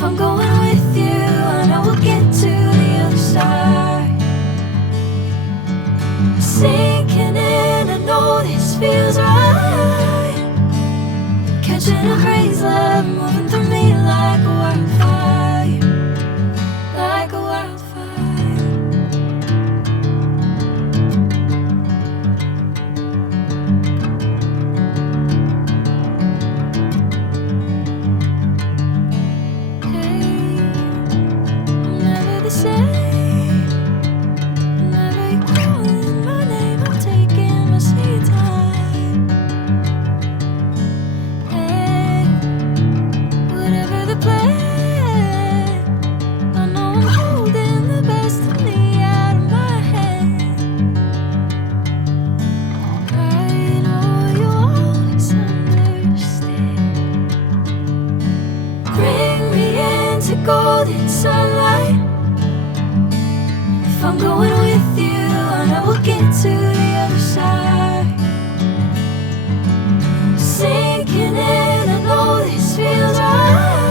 If I'm going with you, I know we'll get to the other side. Sinking in, I know this feels right. Catching a crazy love, moving through me like a wildfire, like a wildfire. Hey, I'm never the same. Whenever you're calling my name, I'm taking my sweet time. Hey, whatever the plan, I know I'm holding the best of me out of my hand. I know you'll always understand. Bring me into golden sunlight. If I'm going with you, I know we'll get to the other side. Sinking in, I know this feels right.